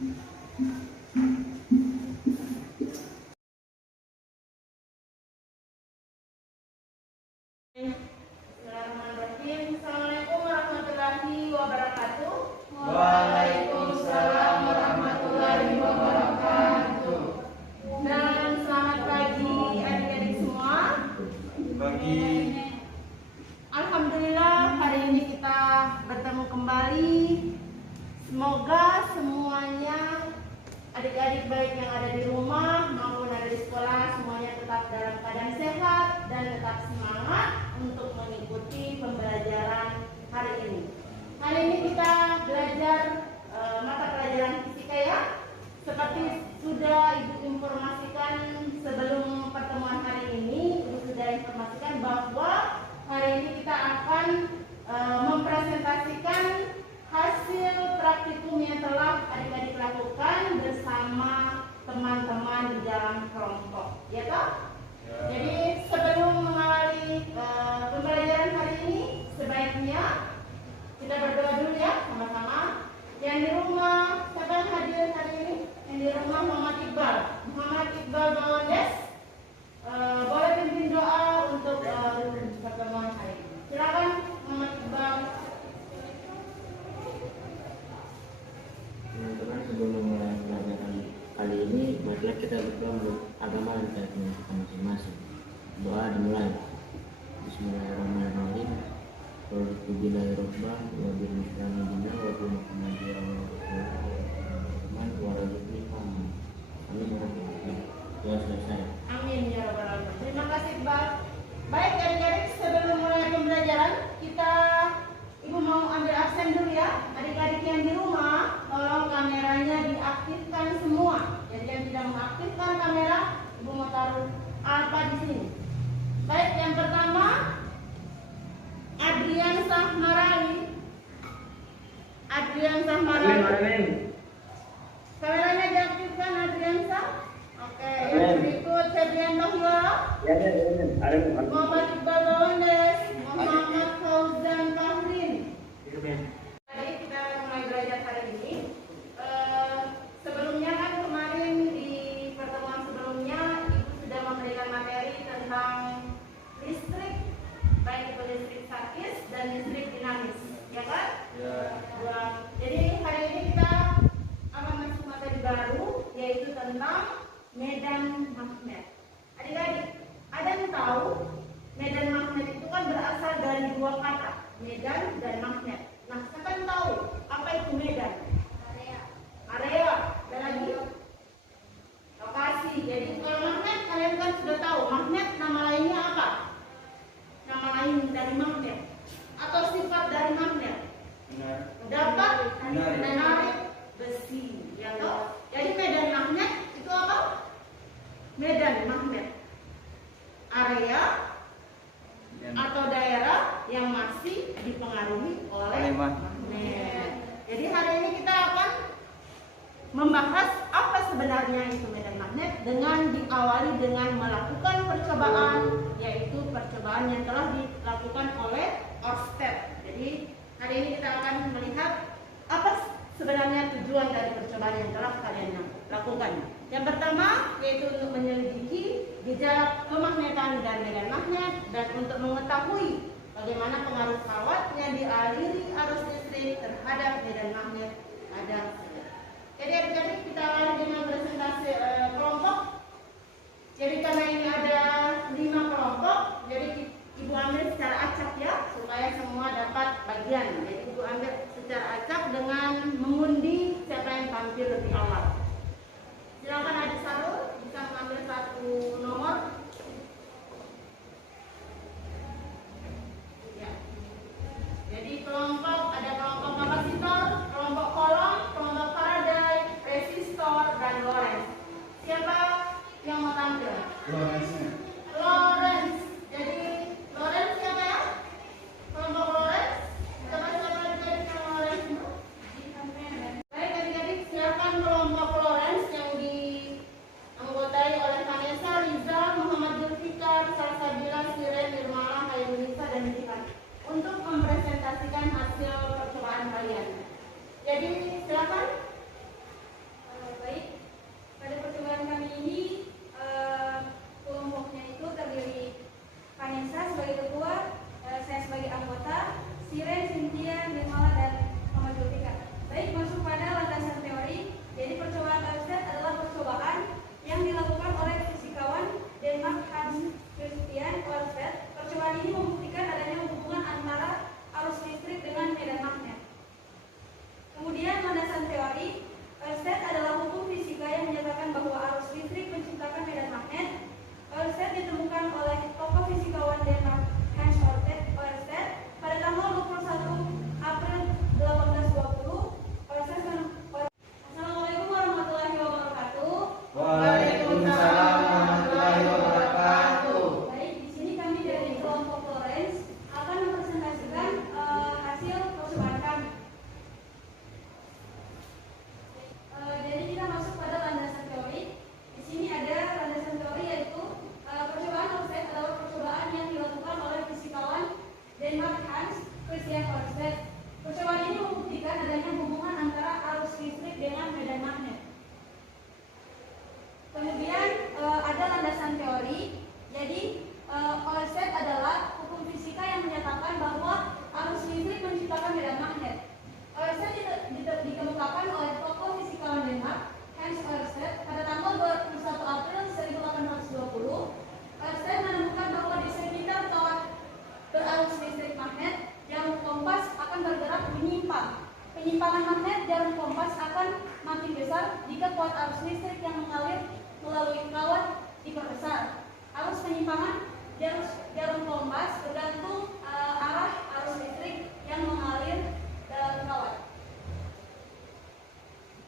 Bismillahirrahmanirrahim. Assalamualaikum warahmatullahi wabarakatuh. Waalaikumsalam warahmatullahi wabarakatuh. Dan selamat pagi adik-adik semua. Pagi. Alhamdulillah hari ini kita bertemu kembali. Semoga semuanya adik-adik baik yang ada di rumah maupun ada di sekolah semuanya tetap dalam keadaan sehat dan tetap semangat untuk mengikuti pembelajaran hari ini. Hari ini kita belajar mata pelajaran fisika ya. Seperti sudah Ibu informasikan sebelum pertemuan hari ini, Ibu sudah informasikan bahwa hari ini kita akan mempresentasikan hasil praktikum yang telah adik-adik lakukan bersama teman-teman di dalam kelompok, ya toh? Ya. Jadi sebelum mengawali pembelajaran hari ini, sebaiknya kita berdoa dulu ya sama-sama. Yang di rumah, siapa yang hadir hari ini? Yang di rumah Muhammad Iqbal Bawandes, boleh pimpin doa untuk pertemuan hari ini. Silakan Muhammad Iqbal. Teman-teman, sebelum memulai pelajaran kali ini, marilah kita berdoa untuk agama dan keyakinan kita masing-masing. Doa dimulai. Bismillahirrahmanirrahim. Waalaikumsalam selesai. Amin ya rabbal alamin. Terima kasih Iqbal. Baik adik-adik, sebelum mulai pembelajaran Ibu mau ambil absen dulu ya. Adik-adik yang di rumah, tolong kameranya diaktifkan semua. Jadi yang tidak mengaktifkan kamera, Ibu mau taruh apa di sini. Baik, yang pertama Adrian Sahmarali. Kameranya diaktifkan Adrian Sah. Oke, berikut Febrian Nohio. Muhammad Iqbal Bawandes, Muhammad Fauzan Fahrin. Jadi kita mulai belajar hari ini. Sebelumnya kan kemarin di pertemuan sebelumnya Ibu sudah memberikan materi tentang listrik, baik itu listrik statis dan listrik dinamis, ya kan? Ya. Jadi hari ini kita akan masuk materi baru, yaitu tentang medan magnet. Adik-adik, ada yang tahu medan magnet itu kan berasal dari dua kata, medan dan magnet. Nah, siapa yang tahu apa itu medan? Area. Ada lagi? Lokasi. Jadi kalau magnet kalian kan sudah tahu, magnet nama lainnya apa? Nama lain dari magnet atau sifat dari magnet? Dapat menarik besi, ya toh? Jadi medan magnet itu apa? Medan magnet, area atau daerah yang masih dipengaruhi oleh magnet. Jadi hari ini kita akan membahas apa sebenarnya itu medan magnet dengan diawali dengan melakukan percobaan, yaitu percobaan yang telah dilakukan oleh Ørsted. Jadi hari ini kita akan melihat apa sebenarnya tujuan dari percobaan yang telah kalian lakukan. Yang pertama yaitu untuk menyelidiki gejala kemagnetan dan medan magnet dan untuk mengetahui bagaimana pengaruh kawat yang dialiri arus listrik terhadap medan magnet pada. Jadi adik-adik kita awali dengan presentasi kelompok. Jadi karena ini ada 5 kelompok, jadi Ibu ambil secara acak ya supaya semua dapat bagian. Jadi Ibu ambil secara acak dengan mengundi siapa yang tampil lebih awal. Silakan Adik Sarul bisa mengambil satu nomor. Ya. Jadi kelompok ada kelompok kapasitor, kelompok kolom, kelompok Faraday, resistor dan Lorentz. Siapa yang mau tampil? Lorentz. Jadi Lorentz siapa ya? Kelompok Lorentz. Siapa adik-adik yang Lorentz itu? Baik adik-adik, silakan kelompok Lorentz yang dianggotai oleh Vanessa, Riza, Muhammad Zulfikar, Salsabila, Siren, Nirmala, Hayunisa dan Divan untuk mempresentasikan hasil percobaan kalian. Jadi silakan. jarum kompas bergantung arah arus listrik yang mengalir dalam kawat.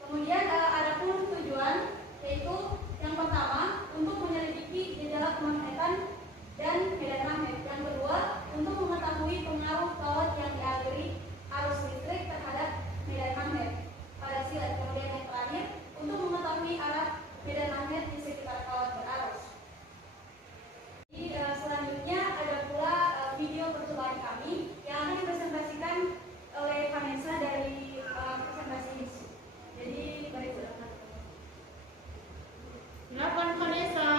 Kemudian adapun tujuan yaitu yang pertama untuk menyelidiki gejala kemagnetan dan medan magnet. Yang kedua untuk mengetahui pengaruh kawat yang dialiri arus listrik terhadap medan magnet pada silet. Kemudian yang terakhir untuk mengetahui arah medan magnet di sekitar kawat berarus. Selanjutnya ada pula video percobaan kami yang akan dipresentasikan oleh Vanessa dari presentasi MISU. Jadi mari silakan. Silakan Vanessa.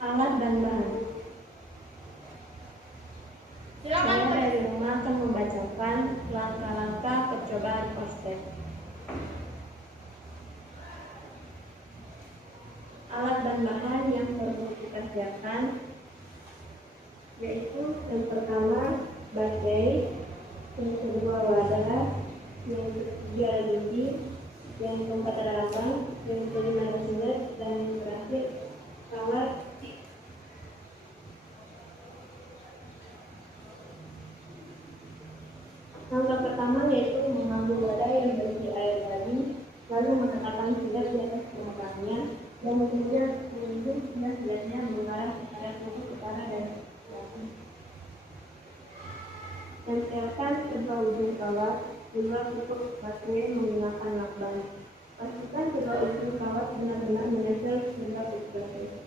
Alat dan bahan. Silakan. Saya dari rumah akan membacakan langkah-langkah percobaan kostek. Alat dan bahan yang perlu dikerjakan yaitu yang pertama baterai, yang kedua wadah, yang ketiga lidi, yang keempat ada lambang, yang kelima ada silet, dan yang terakhir kawat. Langkah pertama yaitu mengambil wadah yang berisi air tadi, lalu menetapkan silet di atas permukaannya, dan kemudian menunjuk siletnya mengarah ke arah tubuh utara dan selatan. Tempelkan kedua ujung kawat hingga tutup baterai menggunakan lakban. Pastikan kedua ujung kawat benar-benar menempel hingga tutup baterai.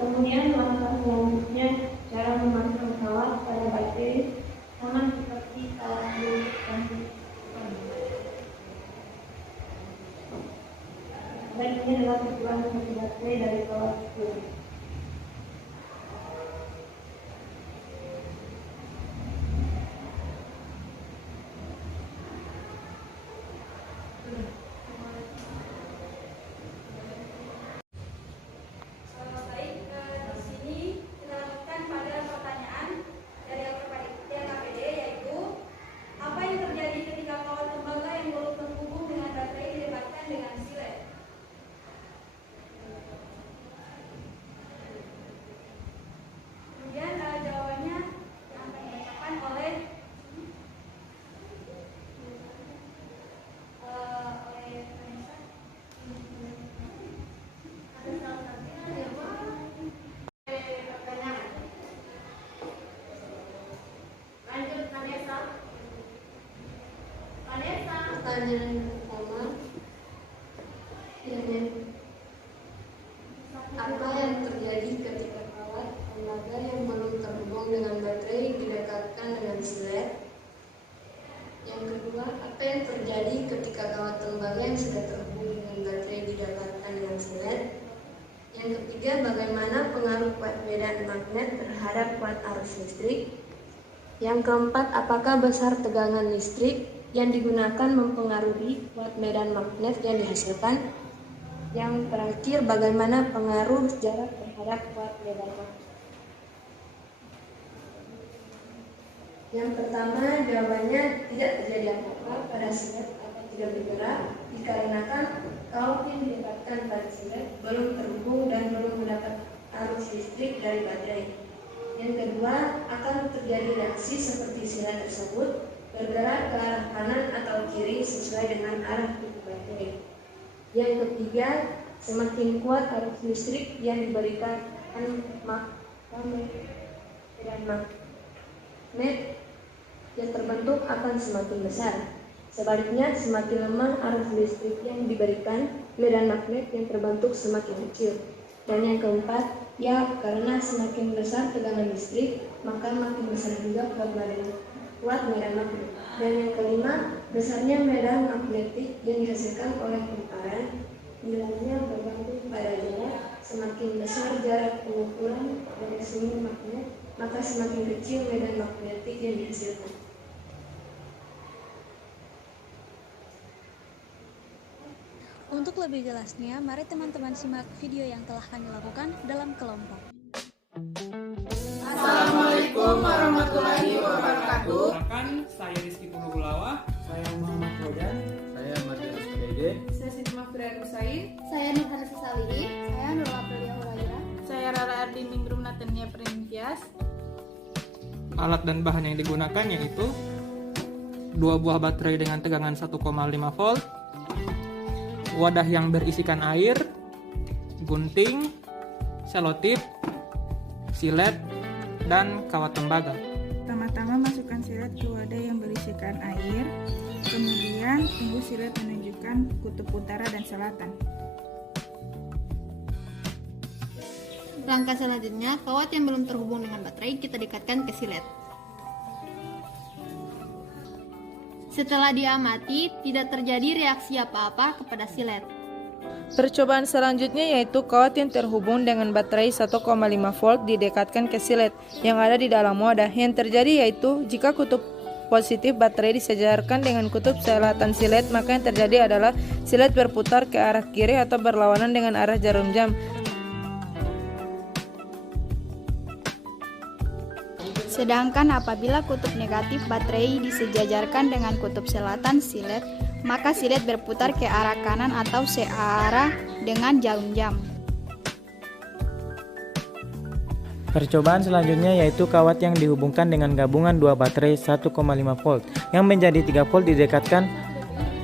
Kemudian langkah selanjutnya cara memasang kawat pada baterai sama seperti kawat listrik dan dan ini adalah tujuan satu baterai dari kawat listrik. Pertanyaan yang pertama, apa yang terjadi ketika kawat tembaga yang belum terhubung dengan baterai didekatkan dengan silet? Yang kedua, apa yang terjadi ketika kawat tembaga yang sudah terhubung dengan baterai didekatkan dengan silet? Yang ketiga, bagaimana pengaruh kuat medan magnet terhadap kuat arus listrik? Yang keempat, apakah besar tegangan listrik yang digunakan mempengaruhi kuat medan magnet yang dihasilkan? Yang terakhir, bagaimana pengaruh jarak terhadap kuat medan magnet? Yang pertama, jawabannya tidak terjadi apa-apa pada silet atau tidak bergerak dikarenakan kawat yang didekatkan pada silet belum terhubung dan belum mendapat arus listrik dari baterai. Yang kedua, akan terjadi reaksi seperti silet tersebut bergerak ke arah kanan atau kiri sesuai dengan arah tubuh baterai. Yang ketiga, semakin kuat arus listrik yang diberikan medan magnet. magnet yang terbentuk akan semakin besar. Sebaliknya, semakin lemah arus listrik yang diberikan, medan magnet yang terbentuk semakin kecil. Dan yang keempat, ya karena semakin besar tegangan listrik, maka makin besar juga kuat medan magnet. Dan yang kelima, besarnya medan magnetik yang dihasilkan oleh putaran nilainya bergantung pada jarak. Semakin besar jarak pengukuran dari sumber magnet, maka semakin kecil medan magnetik yang dihasilkan. Untuk lebih jelasnya, mari teman-teman simak video yang telah kami lakukan dalam kelompok. Assalamualaikum warahmatullahi wabarakatuh. Perkenalkan, saya Rizky Punugulawa. Saya Muhammad Rojan. Saya Matius Pede. Saya Siti Mafira Husain. Saya Nurhana Salihi. Saya Nurul Aprilia Huraira. Saya Rara Ardin Ningrum Natania Perintias. Alat dan bahan yang digunakan yaitu 2 buah baterai dengan tegangan 1,5 volt, wadah yang berisikan air, gunting, selotip, silet, dan kawat tembaga. Pertama-tama masukkan silet ke wadah yang berisikan air. Kemudian tunggu silet menunjukkan kutub utara dan selatan. Langkah selanjutnya, kawat yang belum terhubung dengan baterai kita dekatkan ke silet. Setelah diamati, tidak terjadi reaksi apa-apa kepada silet. Percobaan selanjutnya yaitu kawat yang terhubung dengan baterai 1,5 volt didekatkan ke silet yang ada di dalam wadah. Yang terjadi yaitu jika kutub positif baterai disejarkan dengan kutub selatan silet, maka yang terjadi adalah silet berputar ke arah kiri atau berlawanan dengan arah jarum jam. Sedangkan apabila kutub negatif baterai disejajarkan dengan kutub selatan silet, maka silet berputar ke arah kanan atau searah dengan jarum jam. Percobaan selanjutnya yaitu kawat yang dihubungkan dengan gabungan 2 baterai 1,5 volt yang menjadi 3 volt didekatkan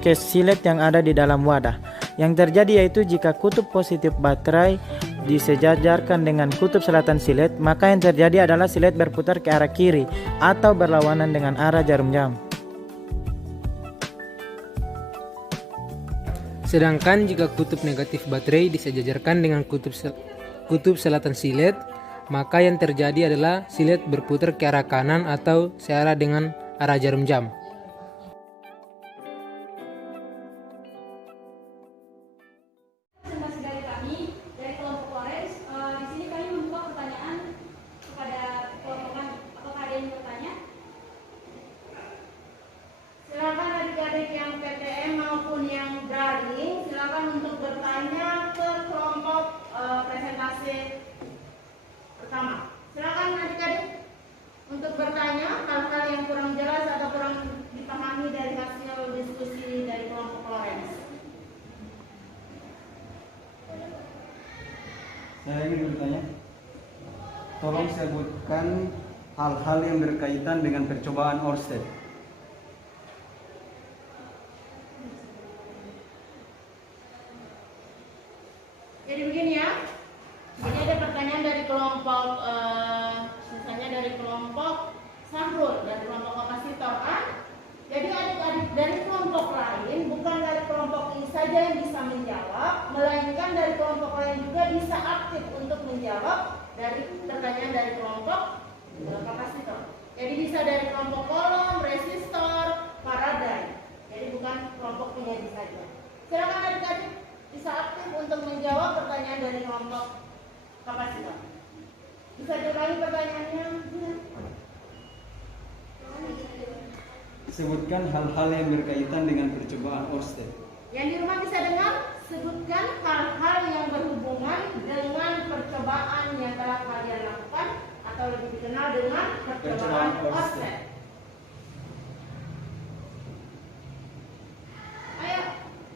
ke silet yang ada di dalam wadah. Yang terjadi yaitu jika kutub positif baterai disejajarkan dengan kutub selatan silet, maka yang terjadi adalah silet berputar ke arah kiri atau berlawanan dengan arah jarum jam. Sedangkan jika kutub negatif baterai disejajarkan dengan kutub selatan silet, maka yang terjadi adalah silet berputar ke arah kanan atau searah dengan arah jarum jam. Presentasi dari kami dari kelompok Flores. Di sini kami membuka pertanyaan kepada kelompok. Apakah ada yang bertanya? Silakan adik-adik yang PTM maupun yang daring, silakan untuk bertanya ke kelompok presentasi pertama. Silakan adik-adik untuk bertanya hal-hal yang kurang jelas atau kurang dipahami dari hasil diskusi dari kelompok Florence. Saya ingin bertanya, tolong sebutkan hal-hal yang berkaitan dengan percobaan Ørsted. Jadi begini ya. Jadi ada pertanyaan dari kelompok misalnya dari kelompok Sahrul, dari kelompok kapasitor A. Jadi adik-adik dari kelompok lain, bukan dari kelompok ini saja yang bisa menjawab, melainkan dari kelompok lain juga bisa aktif untuk menjawab dari pertanyaan dari kelompok kapasitor. Jadi bisa dari kelompok kolom, resistor, Faraday. Jadi bukan kelompok penyaji saja. Silakan adik-adik bisa aktif untuk menjawab pertanyaan dari kelompok kapasitor. Bisa diulangi pertanyaannya? Sebutkan hal-hal yang berkaitan dengan percobaan Ørsted. Yang di rumah bisa dengar? Sebutkan hal-hal yang berhubungan dengan percobaan yang telah kalian lakukan atau lebih dikenal dengan percobaan Ørsted. Ayo,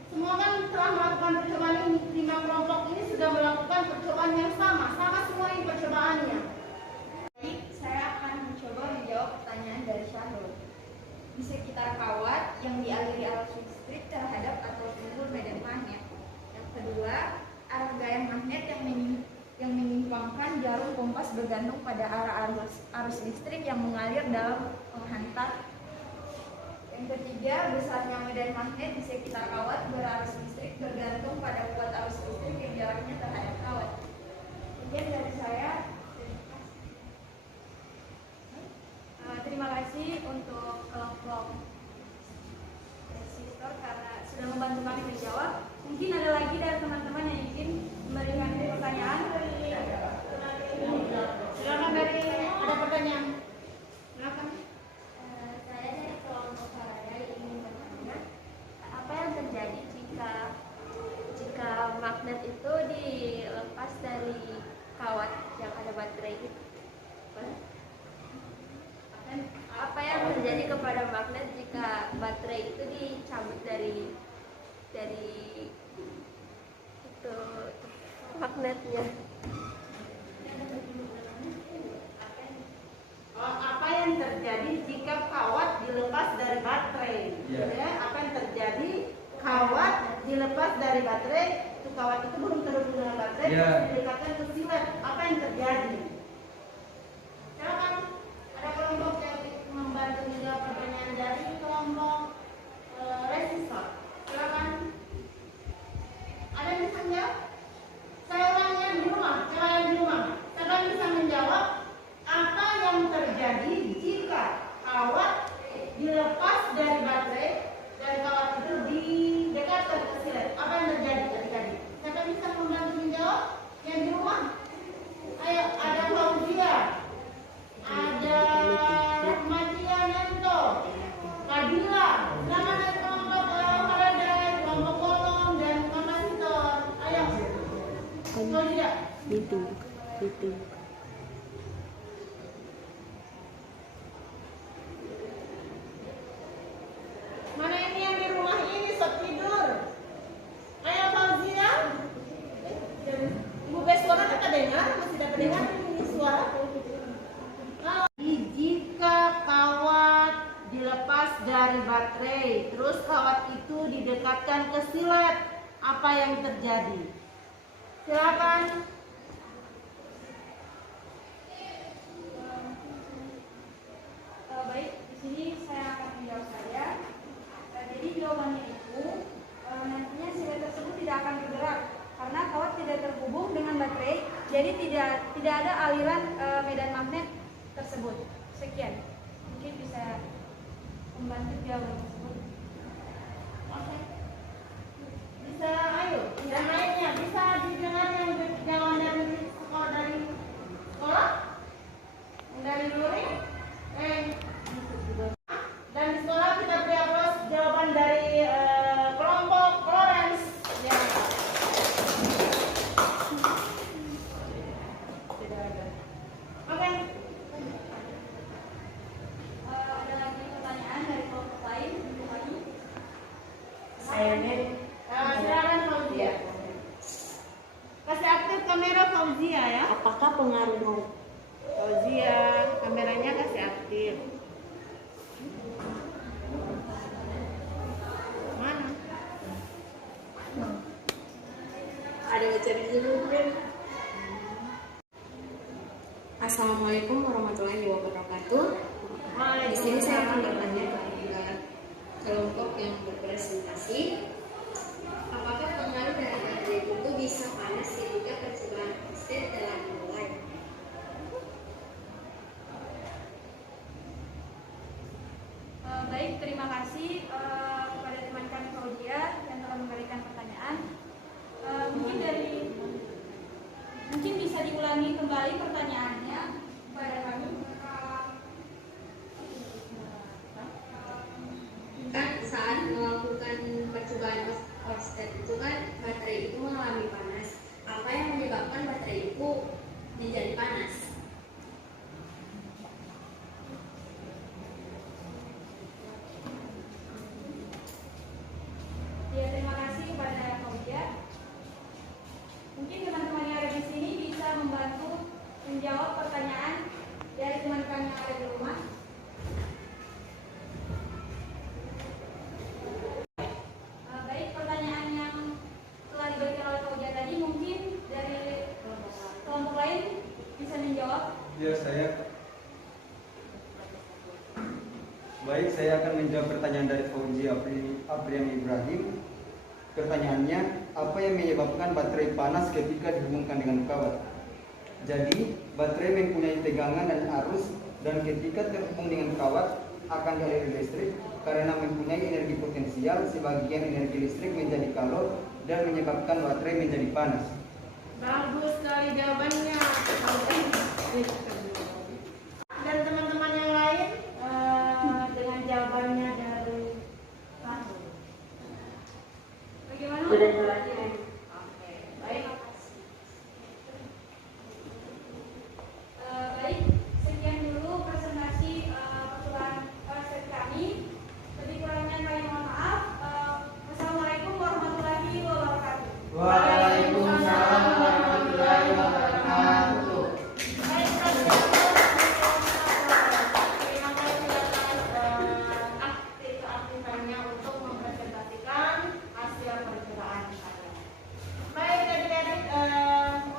semua kan telah melakukan percobaan ini. 5 kelompok ini sudah melakukan percobaan yang sama semua ini percobaannya. Baik, saya akan mencoba menjawab pertanyaan dari Syahrul. Di sekitar kawat yang dialiri arus listrik terhadap atau timbul medan magnet. Yang kedua, arah gaya magnet yang menyimpangkan jarum kompas bergantung pada arus listrik yang mengalir dalam penghantar. Yang ketiga, besarnya medan magnet bisa kita kawat berarus listrik bergantung pada kuat arus listrik yang jaraknya terhadap kawat. Sekian dari saya. Terima kasih untuk kelompok resistor karena sudah membantu kami menjawab. Mungkin ada lagi dari teman-teman yang ingin memberikan pertanyaan. Silakan, dari ada pertanyaan. Silakan. Saya dari kelompok Faraday ingin bertanya, apa yang terjadi jika magnet itu dilepas dari kawat yang ada baterai itu? Apa yang terjadi kepada magnet jika baterai itu dicabut dari itu magnetnya? Apa yang terjadi jika kawat dilepas dari baterai? Ya, apa yang terjadi kawat dilepas dari baterai? Itu kawat itu belum terhubung dengan baterai, didekatkan ke silet. Apa yang terjadi? Silakan. Ada kelompok yang membantu menjawab pertanyaan dari kelompok resistor. Silakan. Ada yang bisa menjawab? Saya ulangi yang di rumah. Siapa yang di rumah? Siapa yang bisa menjawab? Apa yang terjadi jika kawat dilepas dari baterai dan kawat itu didekatkan ke silet? Apa yang terjadi adik-adik? Siapa yang bisa membantu menjawab? Yang di rumah? Ayo, ada Fauzia, ada Rahmatia Nento, Kadila, nama dari kelompok Faraday, kelompok kolom dan kapasitor. Ayo, Fauzia. Itu. Mana ini yang di rumah ini sok tidur? Ayo Fauzia. Ibu Beswara kita dengar, masih dapat dengar ini suara. Jika kawat dilepas dari baterai, terus kawat itu didekatkan ke silet, apa yang terjadi? Silakan. Baik, di sini saya akan menjawab saja. Jadi jawabannya itu nantinya silet tersebut tidak akan bergerak karena kawat tidak terhubung dengan baterai, jadi tidak ada aliran medan magnet tersebut. Sekian, mungkin bisa membantu jawaban tersebut. Oke. Bisa, ayo. Yang lainnya bisa didengar yang jawaban dari sekolah, dari luring. Dan di sekolah kita beri aplaus jawaban dari kelompok Lawrence. Ya. Oke. Ada lagi pertanyaan dari kelompok lain untuk kami? Silakan Fauzia. Kasih aktif kamera Fauzia ya. Apakah pengaruh Fauzia, kameranya kasih aktif. Mana? ada cari dulu, Bren? Assalamualaikum warahmatullahi wabarakatuh. Di sini saya akan bertanya kepada kelompok yang berpresentasi, apakah pengaruh dari baterai itu bisa panas sehingga percobaan proses telah dimulai? Baik, terima kasih kepada teman kami Fauzia yang telah memberikan pertanyaan. Mungkin bisa diulangi kembali pertanyaannya kepada kami. Kan saat melakukan percobaan korslet itu kan baterai itu mengalami panas. Apa yang menyebabkan baterai itu menjadi panas? Ya, terima kasih kepada Fauzia. Mungkin teman-teman yang ada di sini bisa membantu menjawab pertanyaan dari teman-teman yang ada di rumah. Baik, pertanyaan yang telah diberikan oleh Fauzia tadi mungkin dari kelompok lain bisa menjawab. Baik, saya akan menjawab pertanyaan dari Fauzi Aprian Ibrahim. Pertanyaannya, apa yang menyebabkan baterai panas ketika dihubungkan dengan kawat? Jadi, baterai mempunyai tegangan dan arus, dan ketika terhubung dengan kawat akan dialiri listrik karena mempunyai energi potensial. Sebagian energi listrik menjadi kalor dan menyebabkan baterai menjadi panas. Bagus sekali jawabannya. Dan teman-teman yang lain dengan jawabannya dari satu. Bagaimana? Oke, baik. Baik, sekian dulu presentasi percobaan OSPED kami. Lebih kurangnya kami mohon maaf. Wassalamualaikum warahmatullahi wabarakatuh. Waalaikumsalam warahmatullahi wabarakatuh. Baik, terima kasih atas aktivitasnya untuk mempresentasikan hasil percobaan kalian. Baik, adik-adik,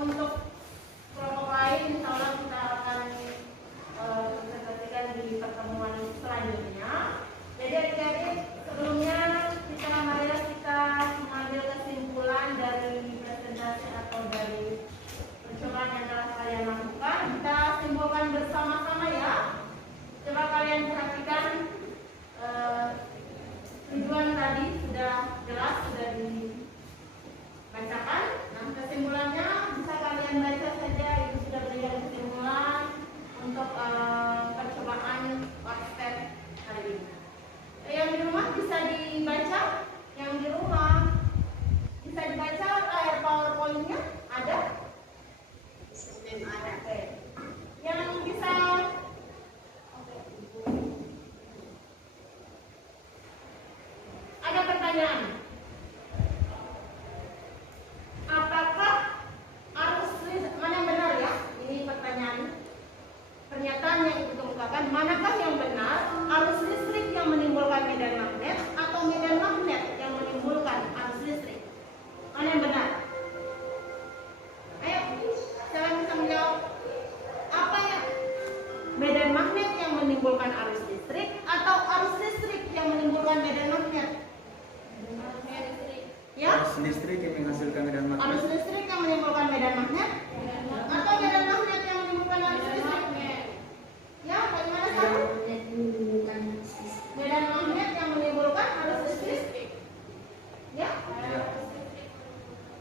untuk kelompok lain insya Allah kita akan presentasikan di pertemuan selanjutnya. Jadi adik-adik, sebelumnya marilah kita mengambil kesimpulan dari presentasi atau dari percobaan yang telah kalian lakukan. Kita simpulkan bersama-sama ya. Coba kalian perhatikan tujuan tadi sudah jelas, sudah dibacakan. Nah, kesimpulannya bisa kalian baca saja, itu sudah berikan kesimpulan untuk percobaan OSPED kali ini. Yang di rumah bisa dibaca, yang di rumah bisa dibaca layar PowerPoint-nya ada? Ada. Oke. Yang bisa ada pertanyaan. Apakah arus listrik mana yang benar ya? Ini pertanyaan. Pernyataan yang itu kemukakan, manakah yang benar? Arus listrik yang menimbulkan medan magnet atau medan magnet yang menimbulkan arus listrik? Mana yang benar? Ayo, silakan bisa menjawab. Apa yang medan magnet yang menimbulkan arus listrik atau arus listrik yang menimbulkan medan magnet? Ya? Arus listrik yang menghasilkan medan magnet. Arus listrik yang menimbulkan medan magnet atau medan magnet yang menimbulkan arus listrik? Ya, bagaimana satu? Medan magnet yang menimbulkan arus listrik. Ya?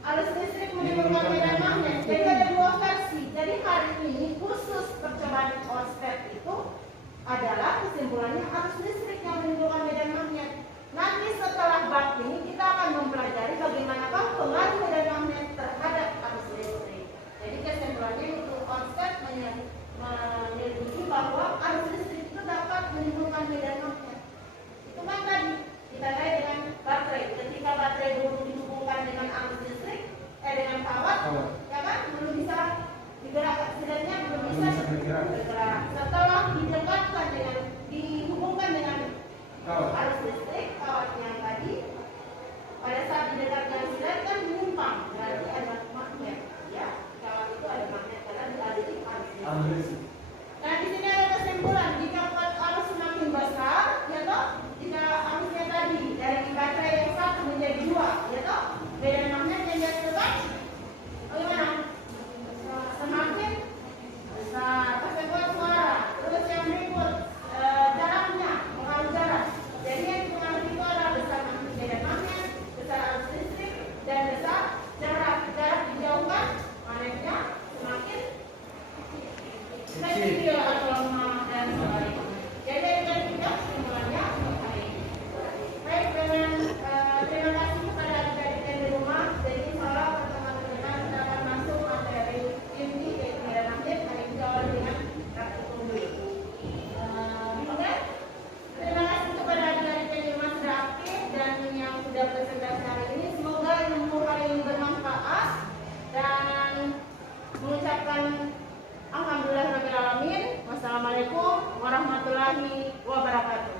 Arus listrik menimbulkan medan magnet. Jadi ada dua versi. Jadi hari ini khusus percobaan OSPED itu adalah kesimpulannya arus listrik yang menimbulkan medan magnet. Nanti setelah bab ini kita akan mempelajari bagaimanakah pengaruh medan magnet terhadap arus listrik. Jadi kesimpulannya untuk OSPED menyelidiki bahwa arus listrik itu dapat menimbulkan medan magnet. Itu kan tadi ditandai dengan baterai. Ketika baterai belum dihubungkan dengan arus listrik, dengan kawat, ya kan belum bisa digerakkan, setidaknya belum bisa bergerak. Setelah didekatkan dengan dihubungkan dengan arus listrik, kawat yang tadi pada saat didekatkan silet kan menyimpang, berarti ada magnet, ya. Kawat itu ada magnet karena dialiri arus listrik. Nah, di sini ada kesimpulan, jika arus semakin besar, ya toh, jika arusnya tadi dari baterai yang satu menjadi dua, ya toh, medan magnet yang jadi besar, bagaimana? Semakin besar. Pakai buat suara. Terus yang berikut jaraknya, pengaruh jarak. Jadi yang dipengaruhi itu adalah besar medan magnet, besar arus listrik, dan besar jarak. Jarak dijauhkan, magnetnya semakin kecil atau lemah dan sebagainya. Jadi dari kita semuanya baik dengan terima kasih kepada adik-adik yang di rumah. Jadi insya pertemuan kita akan masuk materi inti yaitu medan magnet. Hari ini awal dengan praktikum dulu. Oke. Terima kasih kepada adik-adik yang di rumah sudah aktif dan yang sudah presentasi hari ini. Semoga ilmu hari ini bermanfaat dan mengucapkan alhamdulillahirabbil alamin. Wassalamualaikum warahmatullahi wabarakatuh.